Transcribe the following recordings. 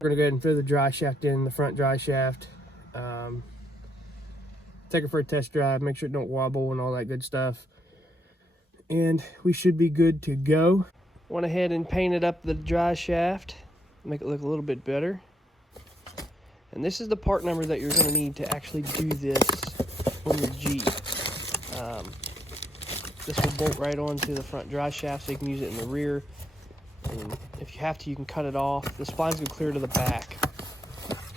We're gonna go ahead and throw the dry shaft in, the front dry shaft. Take it for a test drive, make sure it don't wobble and all that good stuff. And we should be good to go. Went ahead and painted up the dry shaft, make it look a little bit better. And this is the part number that you're gonna need to actually do this on the Jeep. This will bolt right onto the front dry shaft so you can use it in the rear. And if you have to, you can cut it off. The splines go clear to the back.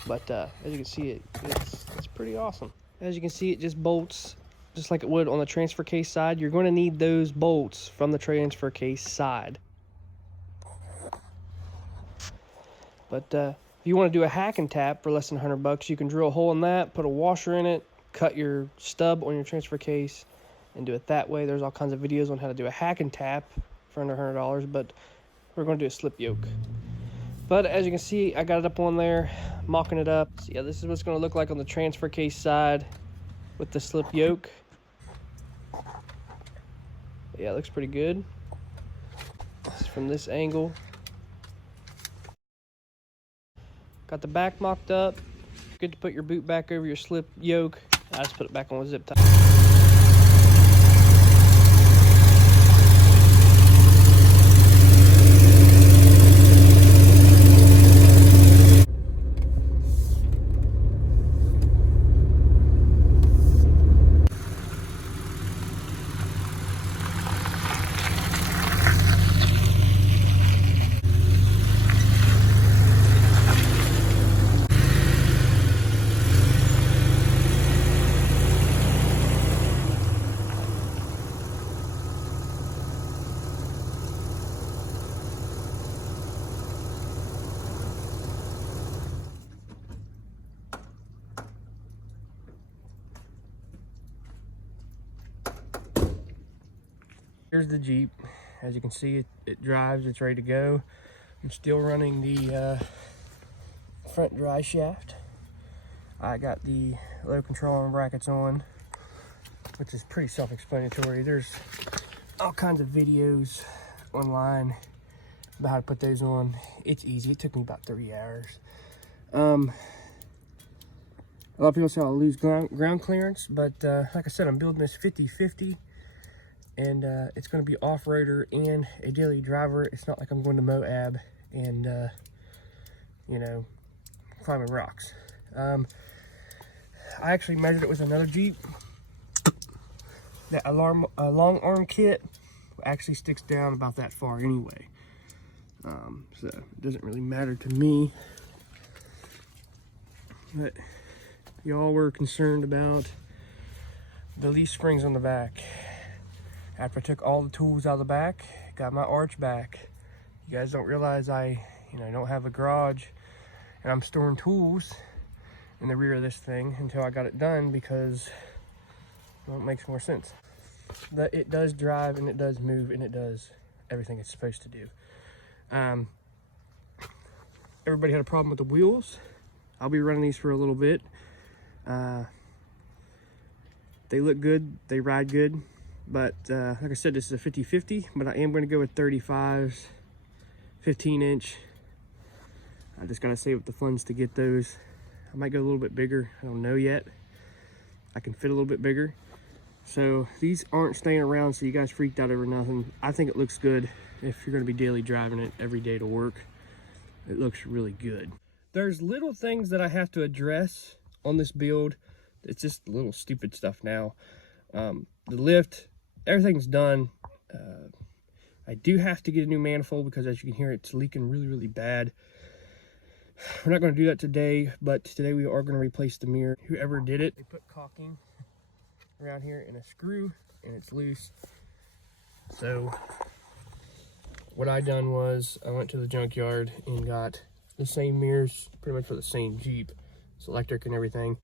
But as you can see, it's pretty awesome. As you can see, it just bolts just like it would on the transfer case side. You're going to need those bolts from the transfer case side. But if you want to do a hack and tap for less than $100, you can drill a hole in that, put a washer in it, cut your stub on your transfer case, and do it that way. There's all kinds of videos on how to do a hack and tap for under $100, but we're going to do a slip yoke. But as you can see, I got it up on there, mocking it up. So yeah, this is what it's going to look like on the transfer case side with the slip yoke. Yeah, it looks pretty good. This is from this angle. Got the back mocked up. Good to put your boot back over your slip yoke. I just put it back on with zip tie. Here's the Jeep. As you can see, it drives, it's ready to go. I'm still running the front dry shaft. I got the low control arm brackets on, which is pretty self-explanatory. There's all kinds of videos online about how to put those on. It's easy. It took me about 3 hours. A lot of people say I'll lose ground clearance, but like I said, I'm building this 50-50. And it's going to be off-roader and a daily driver. It's not like I'm going to Moab and, you know, climbing rocks. I actually measured it with another Jeep. That long arm kit actually sticks down about that far anyway. So it doesn't really matter to me. But y'all were concerned about the leaf springs on the back. After I took all the tools out of the back, got my arch back. You guys don't realize I don't have a garage, and I'm storing tools in the rear of this thing until I got it done, because, well, it makes more sense. But it does drive, and it does move, and it does everything it's supposed to do. Everybody had a problem with the wheels. I'll be running these for a little bit. They look good, they ride good. But like I said, this is a 50-50, but I am going to go with 35s, 15-inch. I just got to save up the funds to get those. I might go a little bit bigger. I don't know yet. I can fit a little bit bigger. So these aren't staying around so you guys freaked out over nothing. I think it looks good if you're going to be daily driving it every day to work. It looks really good. There's little things that I have to address on this build. It's just little stupid stuff now. The lift, everything's done. I do have to get a new manifold because, as you can hear, it's leaking really, really bad. We're not going to do that today, but today we are going to replace the mirror. Whoever did it, they put caulking around here in a screw, and it's loose. So what I done was I went to the junkyard and got the same mirrors pretty much for the same Jeep. It's electric and everything.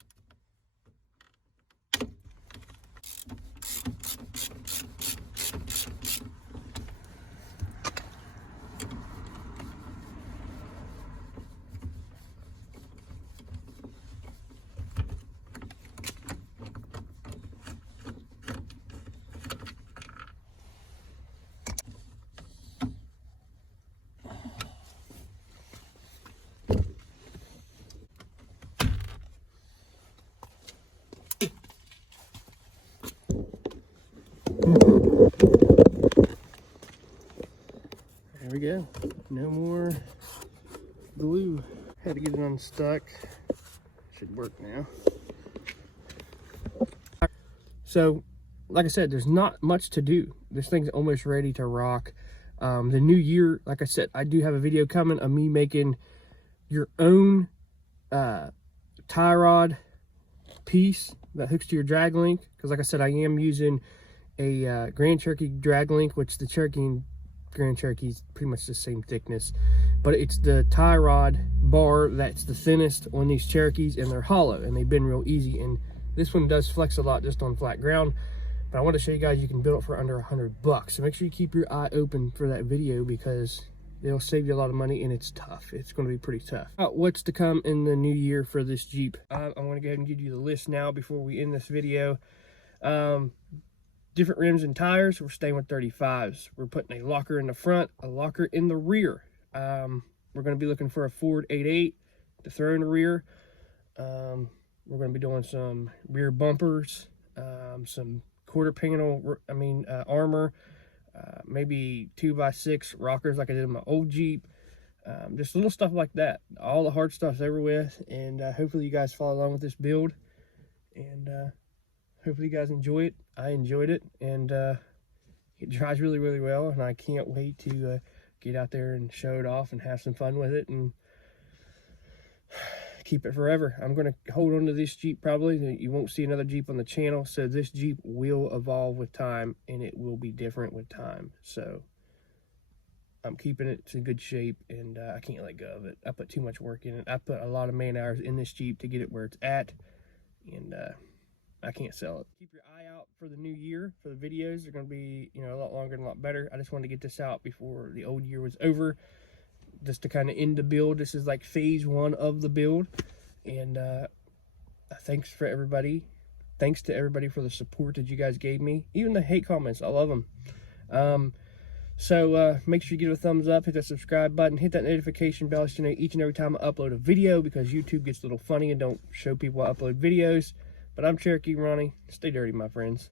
go. No more glue. Had to get it unstuck. Should work now. So, like I said, there's not much to do. This thing's almost ready to rock. The new year, like I said, I do have a video coming of me making your own tie rod piece that hooks to your drag link. Because like I said, I am using a Grand Cherokee drag link, which the Cherokee and Grand Cherokee is pretty much the same thickness. But it's the tie rod bar that's the thinnest on these Cherokees, and they're hollow, and they've been real easy. And this one does flex a lot just on flat ground. But I want to show you guys you can build it for under $100. So make sure you keep your eye open for that video, because it'll save you a lot of money, and it's tough. It's going to be pretty tough. What's to come in the new year for this Jeep? I'm going to go ahead and give you the list now before we end this video. Different rims and tires. We're staying with 35s. We're putting a locker in the front, a locker in the rear. We're going to be looking for a Ford 8.8 to throw in the rear. We're going to be doing some rear bumpers, some quarter panel, armor, maybe 2x6 rockers like I did in my old Jeep. Just little stuff like that. All the hard stuff's over with, and hopefully you guys follow along with this build, and hopefully you guys enjoy it. I enjoyed it, and it drives really, really well, and I can't wait to get out there and show it off and have some fun with it and keep it forever. I'm going to hold on to this Jeep probably. You won't see another Jeep on the channel, so this Jeep will evolve with time, and it will be different with time. So I'm keeping it in good shape, and I can't let go of it. I put too much work in it. I put a lot of man hours in this Jeep to get it where it's at, and I can't sell it. Keep your eye out for the new year for the videos. They're going to be, a lot longer and a lot better. I just wanted to get this out before the old year was over, just to kind of end the build. This is like phase 1 of the build, and thanks to everybody for the support that you guys gave me, even the hate comments. I love them. So make sure you give it a thumbs up, hit that subscribe button, hit that notification bell so you know each and every time I upload a video, because YouTube gets a little funny and don't show people I upload videos. But I'm Cherokee Ronnie. Stay dirty, my friends.